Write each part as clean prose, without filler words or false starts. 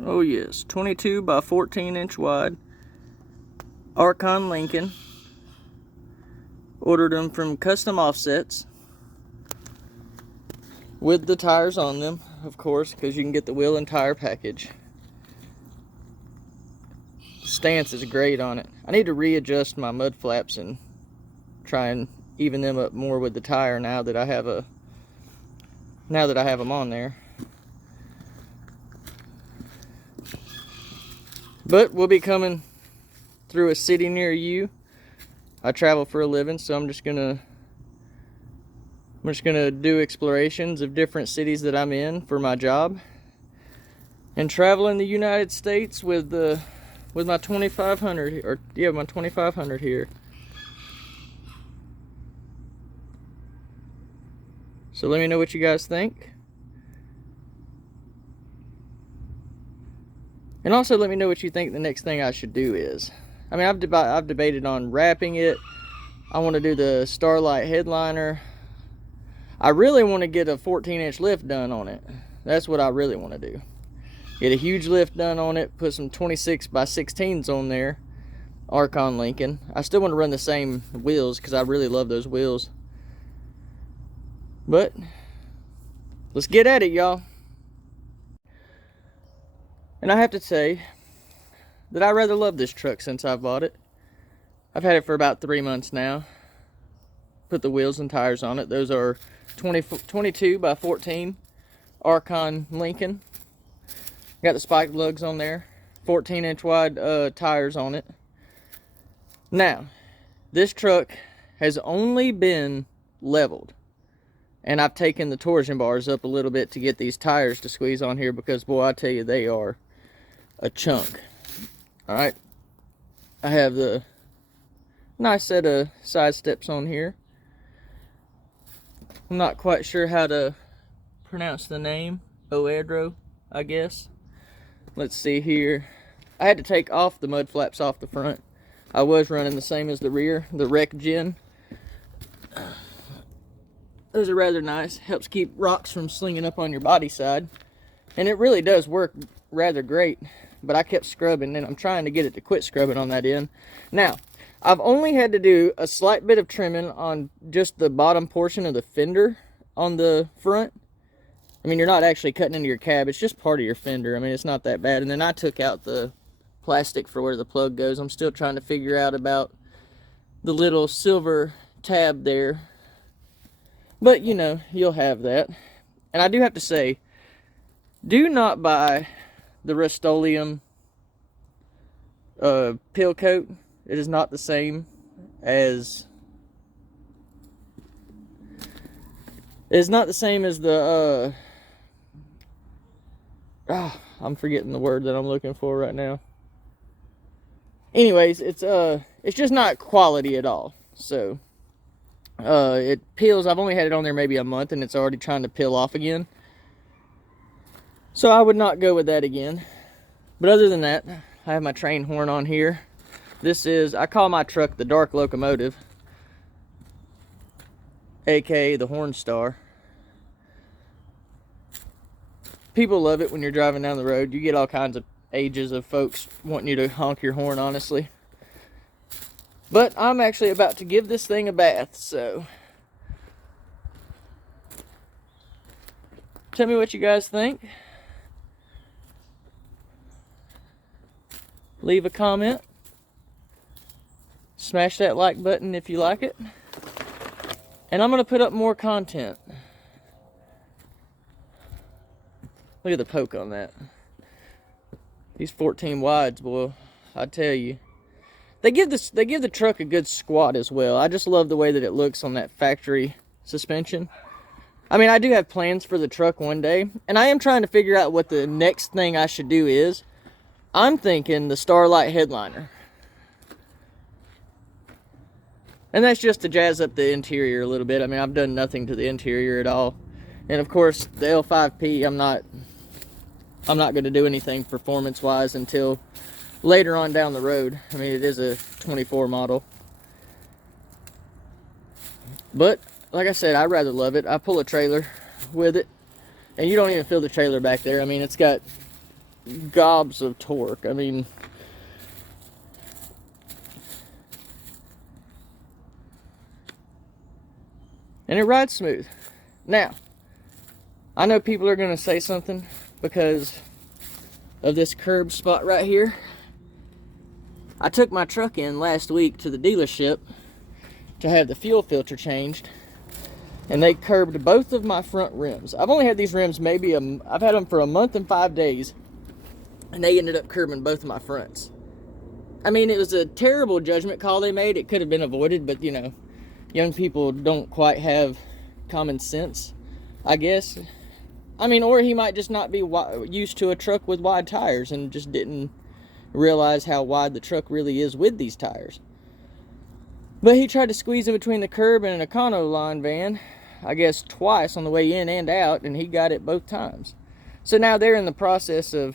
Oh yes, 22 by 14 inch wide. Arkon Lincoln. Ordered them from Custom Offsets. With the tires on them, of course, because you can get the wheel and tire package. Stance is great on it. I need to readjust my mud flaps and try and even them up more with the tire now that I have them on there. But we'll be coming through a city near you. I travel for a living, so I'm just gonna do explorations of different cities that I'm in for my job, and travel in the United States with my 2500, or yeah, my 2500 here. So let me know what you guys think. And also let me know what you think the next thing I should do is. I mean, I've debated on wrapping it. I want to do the Starlight headliner. I really want to get a 14-inch lift done on it. That's what I really want to do. Get a huge lift done on it, put some 26 by 16s on there. Arkon Lincoln. I still want to run the same wheels because I really love those wheels. But let's get at it, y'all. And I have to say that I rather love this truck since I bought it. I've had it for about 3 months now. Put the wheels and tires on it. Those are 22 by 14 Arkon Lincoln. Got the spike lugs on there. 14-inch wide tires on it. Now, this truck has only been leveled. And I've taken the torsion bars up a little bit to get these tires to squeeze on here because, boy, I tell you, they are a chunk. Alright. I have the nice set of side steps on here. I'm not quite sure how to pronounce the name. Oedro, I guess. Let's see here. I had to take off the mud flaps off the front. I was running the same as the rear, the RekGen. Those are rather nice. Helps keep rocks from slinging up on your body side. And it really does work rather great. But I kept scrubbing, and I'm trying to get it to quit scrubbing on that end. Now, I've only had to do a slight bit of trimming on just the bottom portion of the fender on the front. I mean, you're not actually cutting into your cab. It's just part of your fender. I mean, it's not that bad. And then I took out the plastic for where the plug goes. I'm still trying to figure out about the little silver tab there. But, you know, you'll have that. And I do have to say, do not buy the Rust-Oleum peel coat. It is not the same as... It's not the same as the... I'm forgetting the word that I'm looking for right now. Anyways, it's just not quality at all. So... it peels. I've only had it on there maybe a month and it's already trying to peel off again. So I would not go with that again. But other than that, I have my train horn on here. This is, I call my truck the Dark Locomotive, aka the Horn Star. People love it when you're driving down the road. You get all kinds of ages of folks wanting you to honk your horn, honestly. But I'm actually about to give this thing a bath, so tell me what you guys think. Leave a comment. Smash that like button if you like it. And I'm going to put up more content. Look at the poke on that. These 14 wides, boy, I tell you. They give the truck a good squat as well. I just love the way that it looks on that factory suspension. I mean, I do have plans for the truck one day, and I am trying to figure out what the next thing I should do is. I'm thinking the Starlight headliner. And that's just to jazz up the interior a little bit. I mean, I've done nothing to the interior at all. And of course, the L5P, I'm not going to do anything performance-wise until later on down the road. I mean, it is a 24 model. But, like I said, I rather love it. I pull a trailer with it, and you don't even feel the trailer back there. I mean, it's got gobs of torque. I mean, and it rides smooth. Now, I know people are going to say something because of this curb spot right here. I took my truck in last week to the dealership to have the fuel filter changed, and they curbed both of my front rims. I've only had these rims I've had them for a month and 5 days, and they ended up curbing both of my fronts. I mean, it was a terrible judgment call they made. It could have been avoided, but you know, young people don't quite have common sense, I guess. I mean, or he might just not be used to a truck with wide tires and just didn't realize how wide the truck really is with these tires. But he tried to squeeze in between the curb and an Econoline van, I guess twice on the way in and out, and he got it both times. So now they're in the process of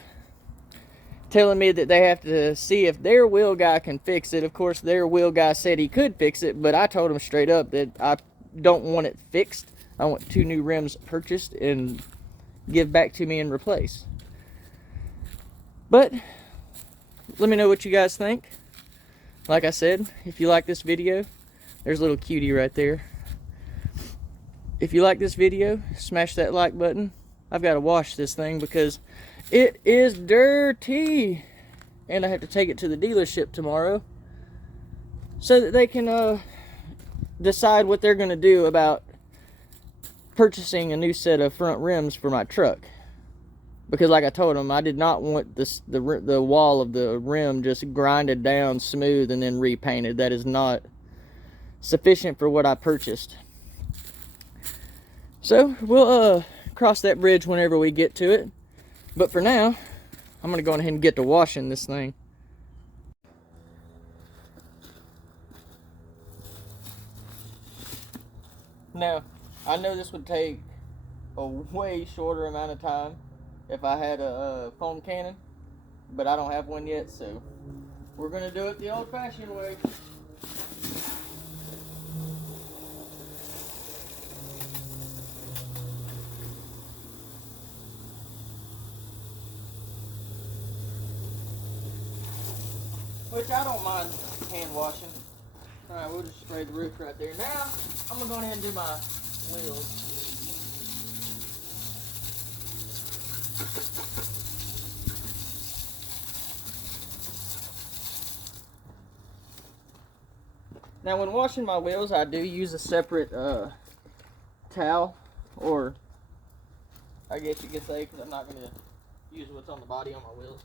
telling me that they have to see if their wheel guy can fix it. Of course, their wheel guy said he could fix it, but I told him straight up that I don't want it fixed. I want 2 new rims purchased and give back to me and replace. But let me know what you guys think. Like I said, if you like this video, there's a little cutie right there. If you like this video, smash that like button. I've got to wash this thing because it is dirty, and I have to take it to the dealership tomorrow so that they can decide what they're going to do about purchasing a new set of front rims for my truck. Because like I told them, I did not want the wall of the rim just grinded down smooth and then repainted. That is not sufficient for what I purchased. So we'll cross that bridge whenever we get to it. But for now, I'm going to go ahead and get to washing this thing. Now, I know this would take a way shorter amount of time if I had a foam cannon, but I don't have one yet, so we're going to do it the old-fashioned way. Which I don't mind hand washing. Alright, we'll just spray the roof right there. Now, I'm going to go ahead and do my wheels. Now, when washing my wheels, I do use a separate towel, or I guess you could say, because I'm not going to use what's on the body on my wheels.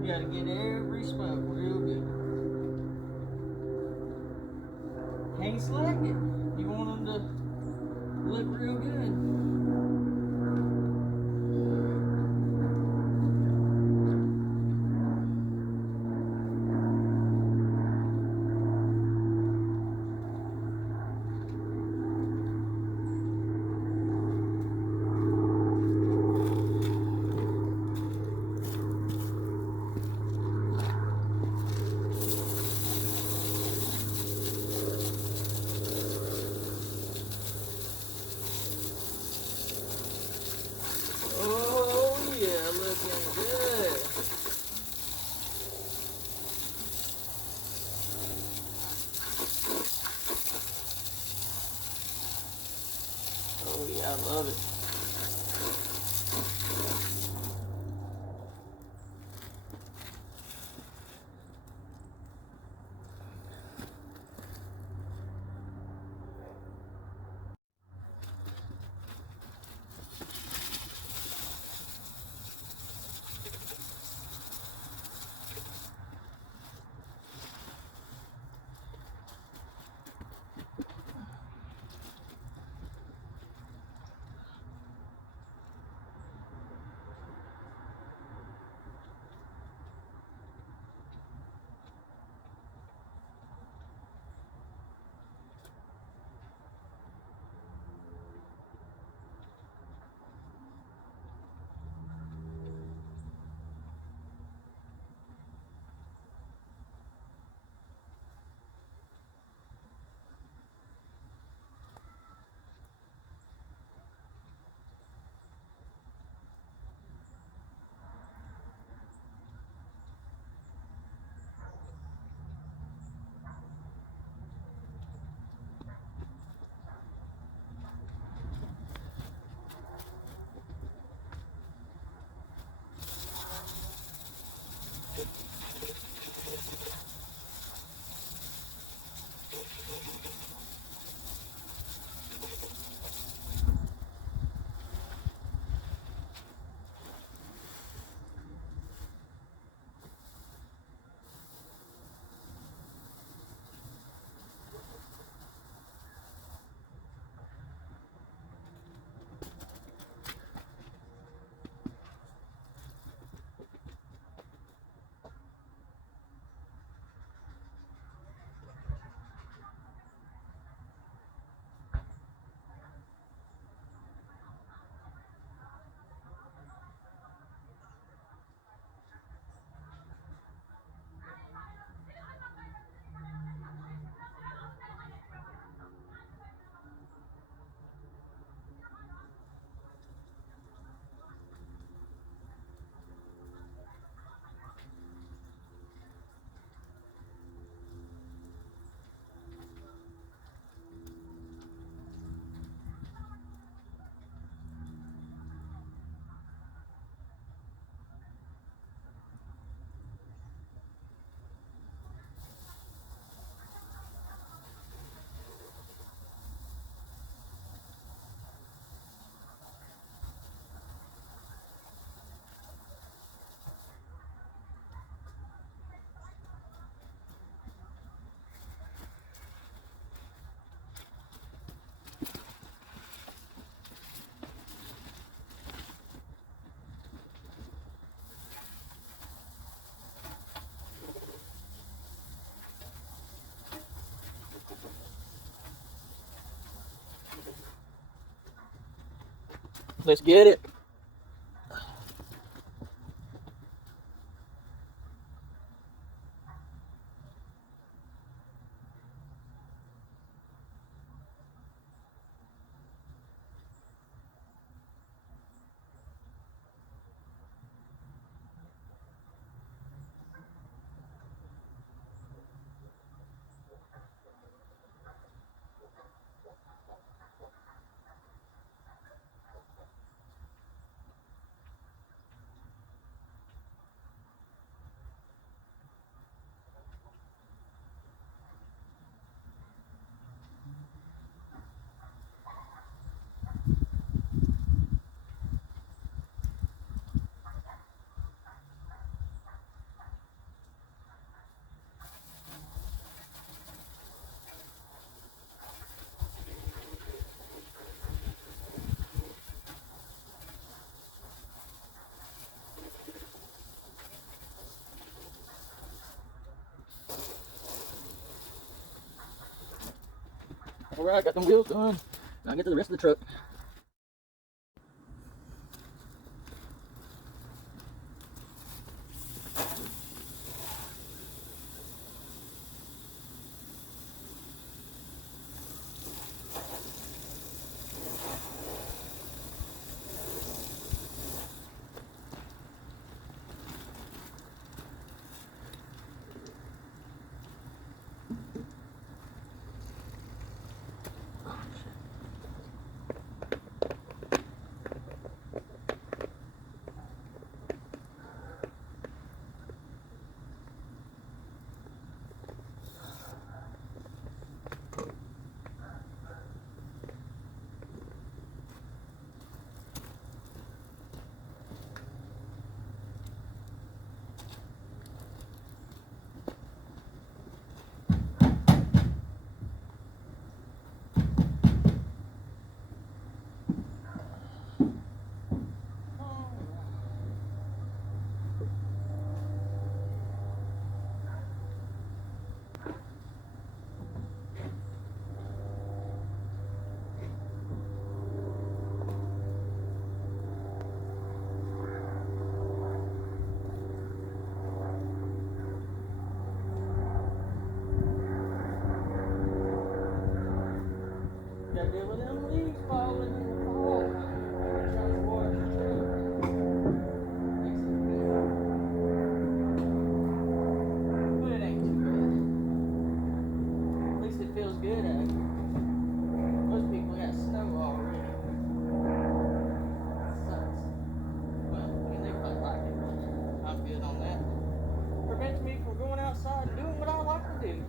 You gotta get every smoke real good. Can't slack it. You want them to look real good. I love it. Let's get it. Alright, got them wheels done. Now get to the rest of the truck. Gotta deal with them leaves falling in the fall. Trying to water the truck. Makes it bad. But it ain't too bad. At least it feels good out here. Most people got snow already. It sucks. Well, I mean, they probably like it, but I'm good on that. Prevents me from going outside and doing what I like to do.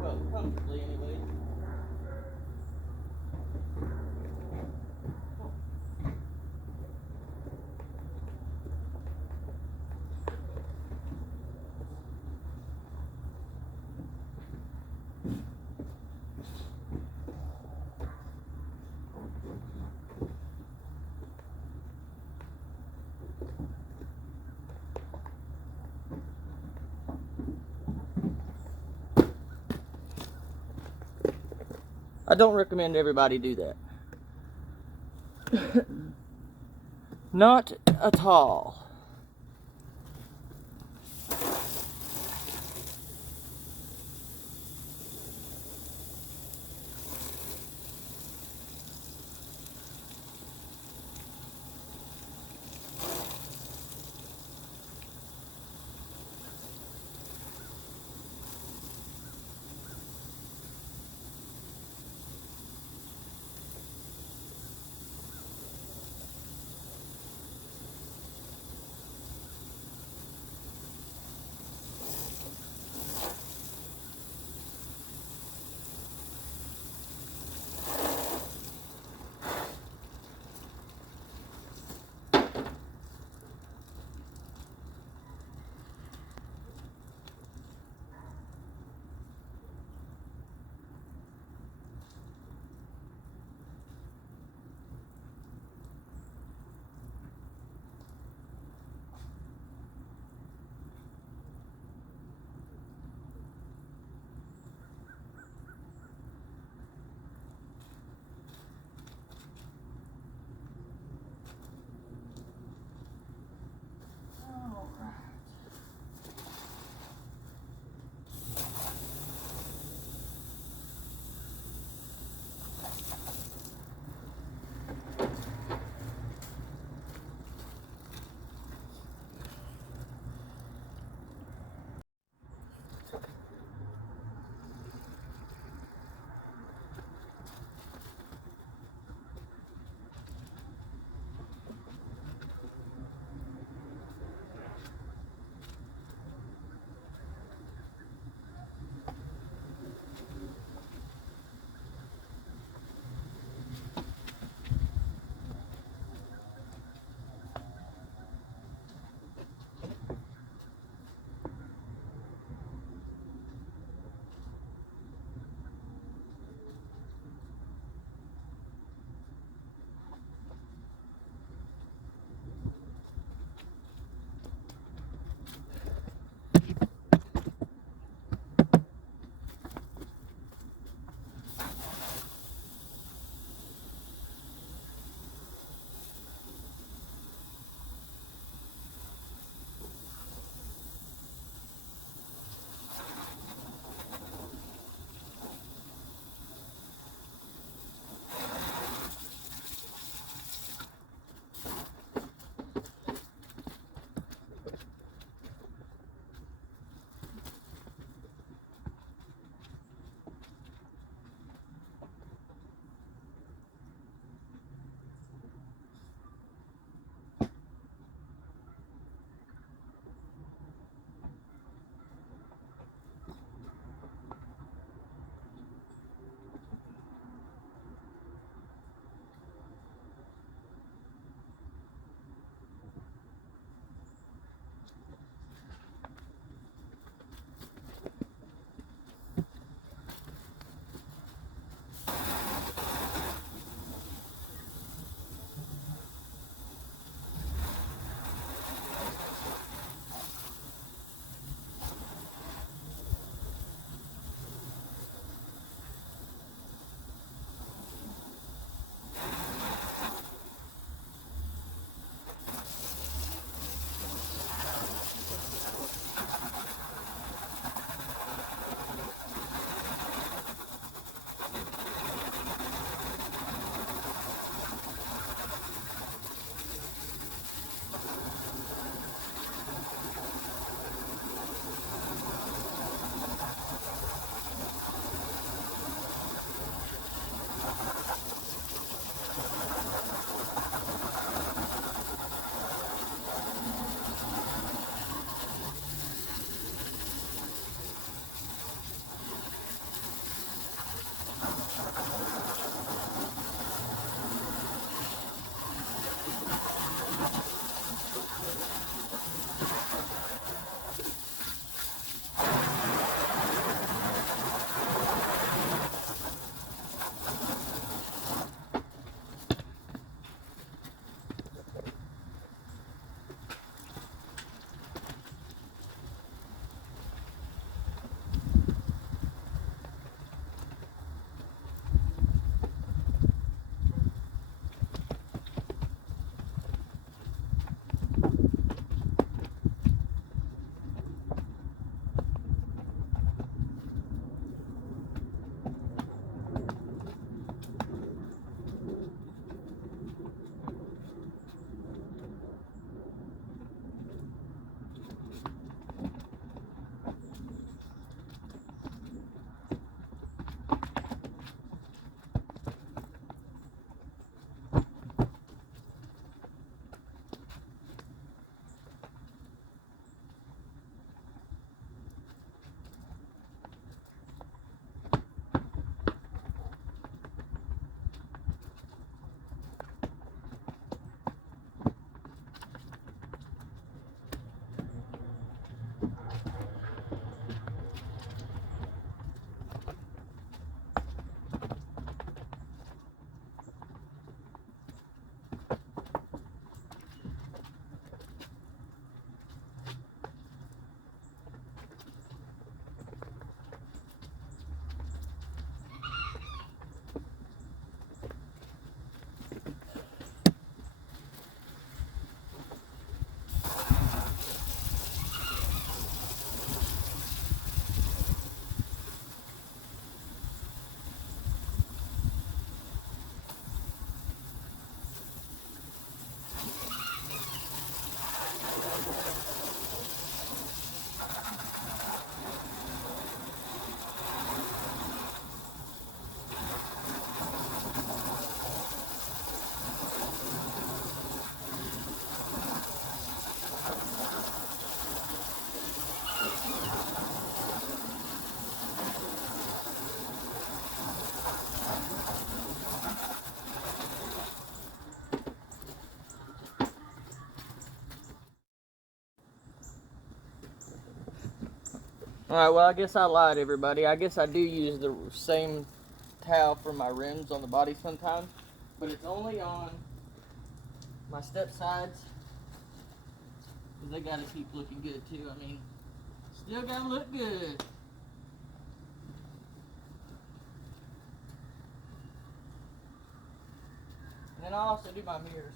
Well, comfortably anyway. I don't recommend everybody do that. Not at all. Alright, well, I guess I lied, everybody. I guess I do use the same towel for my rims on the body sometimes, but it's only on my step sides, because they gotta keep looking good too. I mean, still gotta look good. And then I also do my mirrors.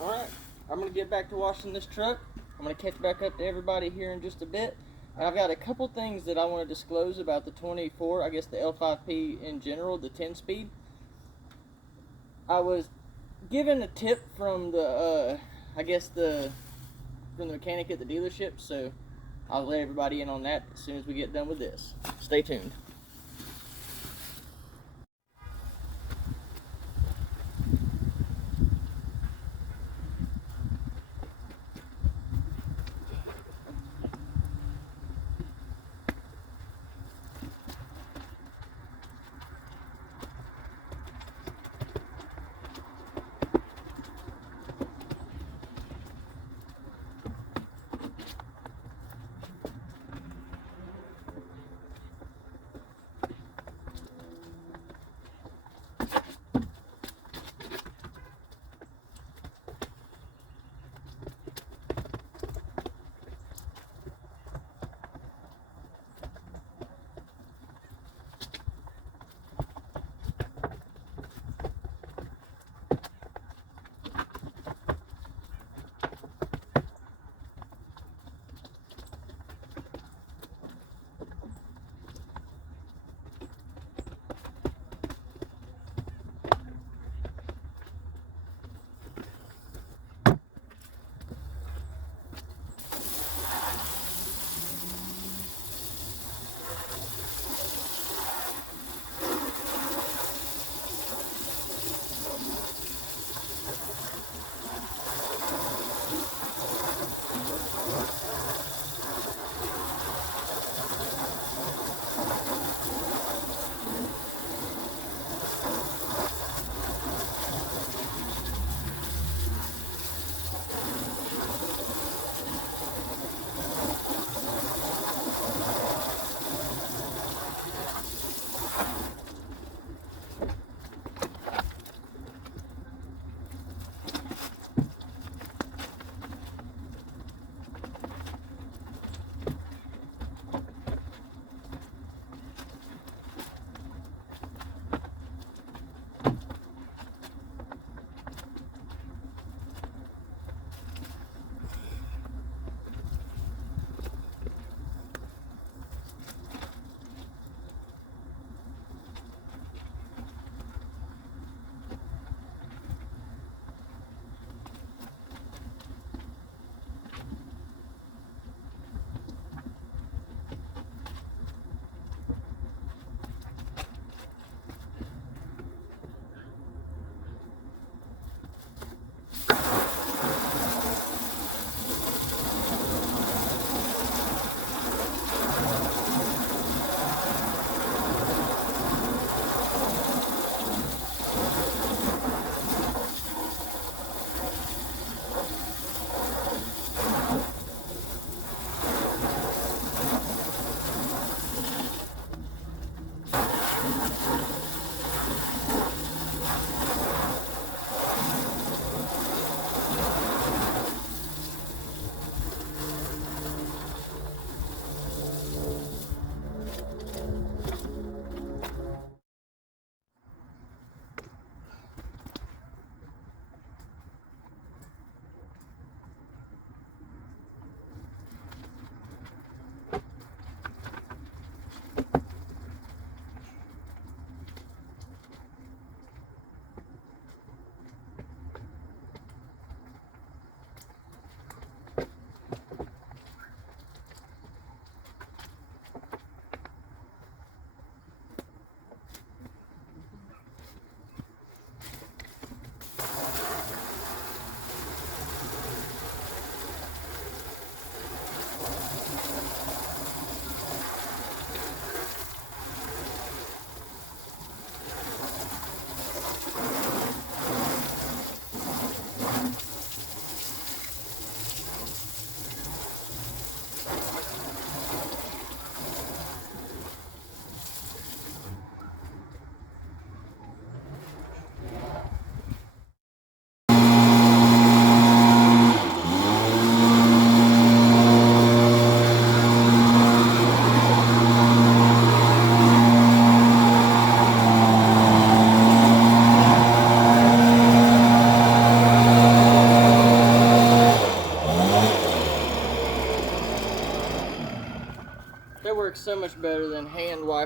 Alright, I'm going to get back to washing this truck. I'm going to catch back up to everybody here in just a bit. And I've got a couple things that I want to disclose about the 24, I guess the L5P in general, the 10-speed. I was given a tip from the, from the mechanic at the dealership, so I'll let everybody in on that as soon as we get done with this. Stay tuned.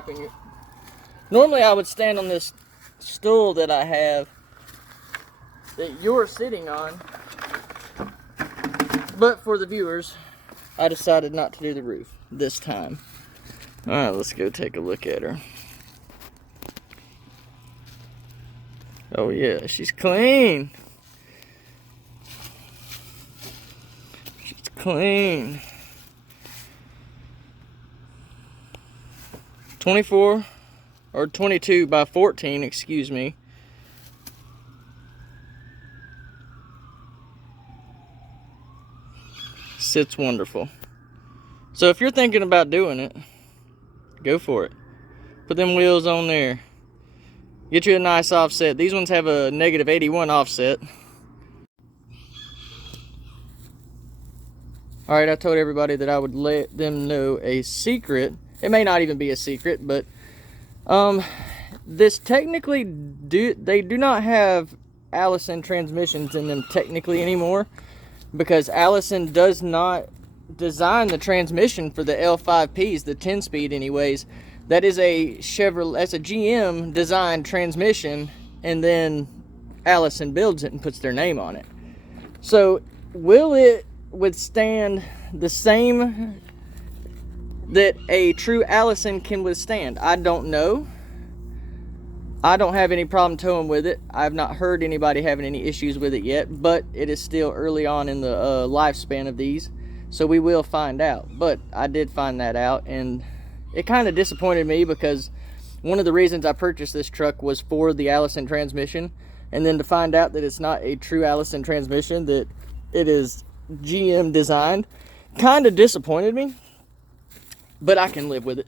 when you... Normally I would stand on this stool that I have that you're sitting on, but for the viewers, I decided not to do the roof this time. Alright, let's go take a look at her. Oh yeah, she's clean. She's clean. 24 or 22 by 14, excuse me. Sits wonderful. So if you're thinking about doing it, go for it. Put them wheels on there. Get you a nice offset. These ones have a -81 offset. Alright, I told everybody that I would let them know a secret. It may not even be a secret, but this technically they do not have Allison transmissions in them technically anymore, because Allison does not design the transmission for the L5Ps, the 10-speed anyways. That is a Chevrolet, that's a GM designed transmission, and then Allison builds it and puts their name on it. So will it withstand the same that a true Allison can withstand? I don't know. I don't have any problem towing with it. I've not heard anybody having any issues with it yet, but it is still early on in the lifespan of these, so we will find out. But I did find that out, and it kind of disappointed me, because one of the reasons I purchased this truck was for the Allison transmission, and then to find out that it's not a true Allison transmission, that it is GM designed, kind of disappointed me. But I can live with it.